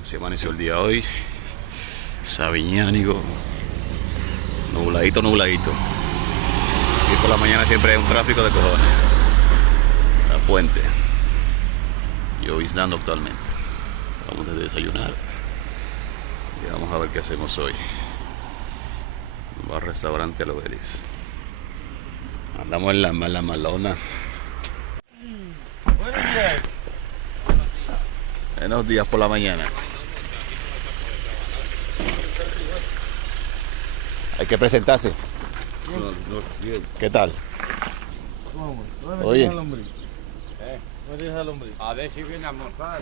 Así amaneció el día hoy. Sabiñánigo. Nubladito, nubladito. Y por la mañana siempre hay un tráfico de cojones. La puente. Lloviznando actualmente. Vamos a desayunar. Y vamos a ver qué hacemos hoy. Va al restaurante El Obelis. Andamos en la malona. Buenos días por la mañana. Hay que presentarse. ¿Qué tal? Oye. A ver si viene a almorzar.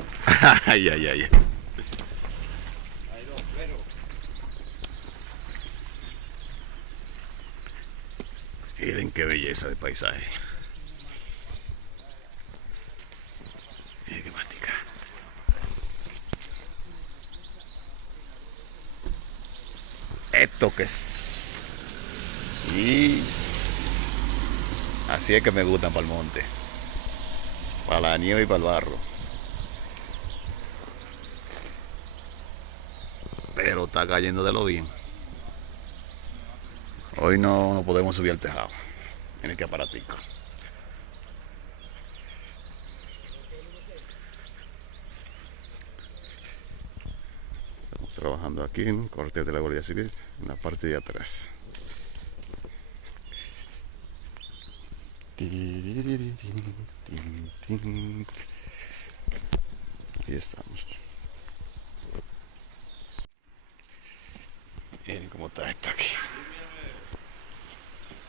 Ay, ay, ay. Miren qué belleza de paisaje. Miren qué mática. Esto que es. Y así es que me gustan para el monte. Para la nieve y para el barro. Pero está cayendo de lo bien. Hoy no podemos subir al tejado. Miren qué aparatico. Estamos trabajando aquí en el cuartel de la Guardia Civil, en la parte de atrás. Ahí estamos. Miren cómo está esto aquí.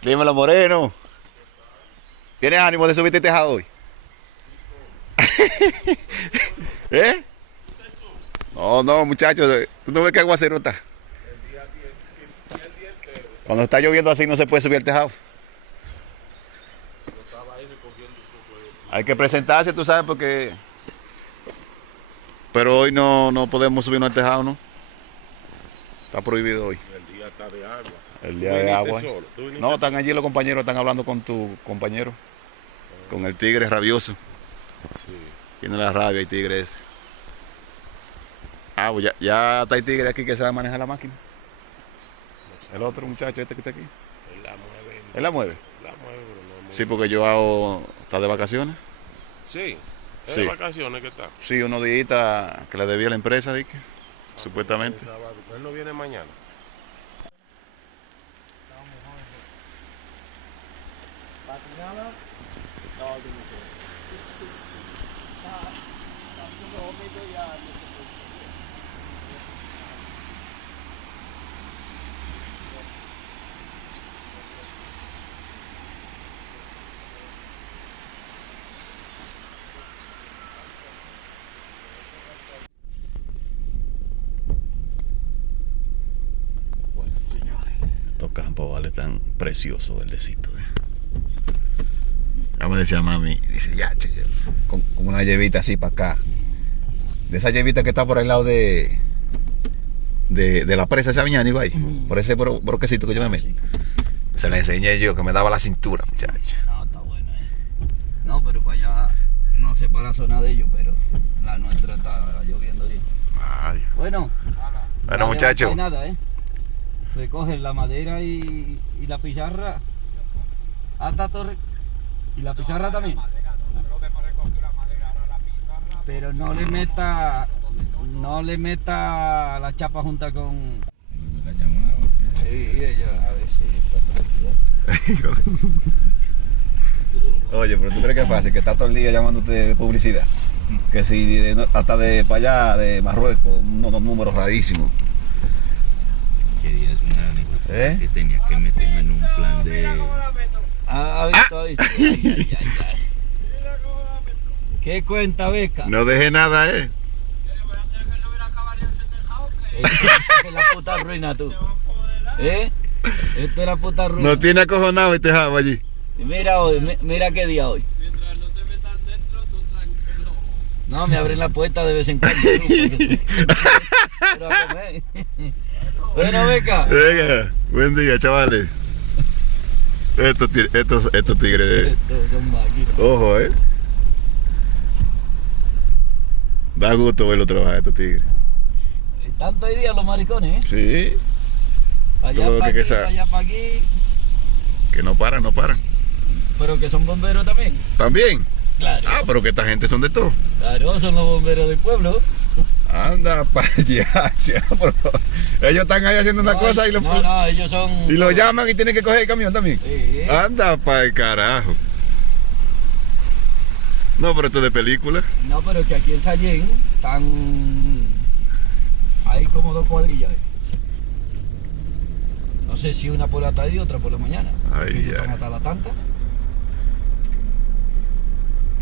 Dímelo, Moreno. ¿Tienes ánimo de subirte tejado hoy? ¿Eh? No, muchachos. ¿Tú no ves que aguacero está? Cuando está lloviendo así no se puede subir al tejado. Hay que presentarse, tú sabes, porque... Pero hoy no podemos subirnos al tejado, ¿no? Está prohibido hoy. El día está de agua. El día de agua. No, están allí los compañeros, están hablando con tu compañero. Con el tigre rabioso. Sí. Tiene la rabia el tigre ese. Ah, pues ya está el tigre aquí que sabe manejar la máquina. El otro muchacho este que está aquí. Él la mueve. ¿Él la mueve? La mueve, pero no mueve. Sí, porque Joao está de vacaciones. Sí. ¿Es Sí. de vacaciones que está? Sí, unos días que le debía a la empresa, Dick, supuestamente. Él no viene mañana. Estos campos vale tan precioso, verdecito. Ya me decía mami, dice ya, che, con una llevita así para acá. De esa llevita que está por el lado de la presa de Sabiñánigo ahí, por ese broquecito que yo me metí. Se la enseñé yo, que me daba la cintura, muchacho. No, está bueno, No, pero para allá no sé para la zona de ellos, pero la nuestra está lloviendo bien. Ay. Bueno, Muchacho. No hay nada, recogen la madera y la pizarra hasta torre. Y la pizarra también. Pero no le meta la chapa junta con... ¿La llamada? Sí, ella, a ver si... Oye, pero ¿tú crees que es fácil? Que está todo el día llamándote de publicidad. Que si hasta de para allá, de Marruecos, unos números rarísimos. ¿Qué día es una anécdota? Que tenía que meterme en un plan de... ¿Ha visto? Ay. ¿Qué cuenta, Beca? No deje nada, Es la puta ruina, tú. Esto es la puta ruina. No tiene acojonado este jabo allí. Mira hoy, mira qué día hoy. Mientras no te metan dentro, tú tranquilo. No, me abren la puerta de vez en cuando. Pero a comer. Bueno, Beca. Venga, buen día, chavales. Estos tigres. Estos son máquinas. Ojo, Da gusto verlo trabajar estos tigres. Tanto hay días los maricones, ¿eh? Sí, Allá todo lo para que aquí, sea. allá para aquí. que no paran, no paran. Pero que son bomberos también. También. Claro. Ah, pero que esta gente son de todo. Claro, son los bomberos del pueblo. Anda pa' allá, pero ellos están ahí haciendo una cosa y No, ellos son... y lo llaman y tienen que coger el camión también. Sí. Anda pa' el carajo. No, pero esto es de película. No, pero que aquí en Sallén están... Hay como 2 cuadrillas. No sé si una por la tarde y otra por la mañana. Ay, ya. Están hasta la tanta.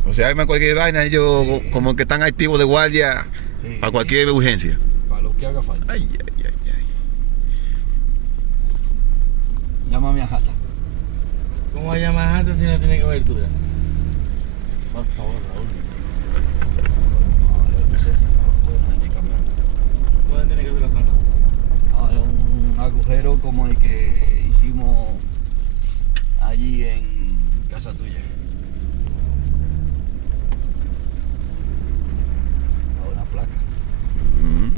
O sea, hay más cualquier vaina, ellos Sí. como que están activos de guardia Sí. para cualquier urgencia. Para lo que haga falta. Ay, ay, ay, ay. Llámame a Hasa. ¿Cómo va a llamar a Hasa si no tiene cobertura? Por favor, Raúl. No sé si no pueden en el camión. ¿Dónde tiene que ver la zona? Es un agujero como el que hicimos allí en casa tuya. A una placa. Mm.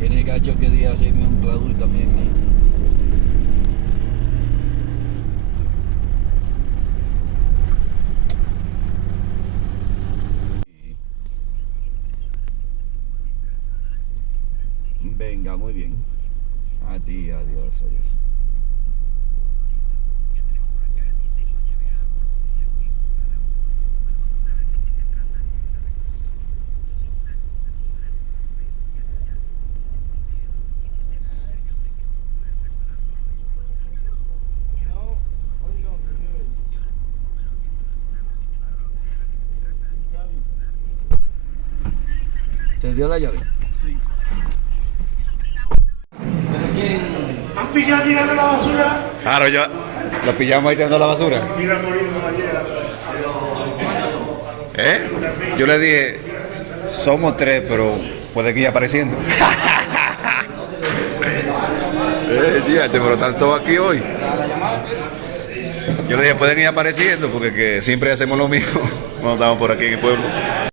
Tiene cacho que día hacerme un cladul también ahí. Venga, muy bien. A ti, adiós, adiós. ¿Te dio la llave? Sí. ¿Pero quién? ¿Han pillado tirando la basura? Claro, ya lo pillamos ahí tirando la basura. Mira, morimos ayer. Yo le dije, somos 3, pero puede que ir apareciendo. Pero están todos aquí hoy. Yo le dije, pueden ir apareciendo porque que siempre hacemos lo mismo cuando estamos por aquí en el pueblo.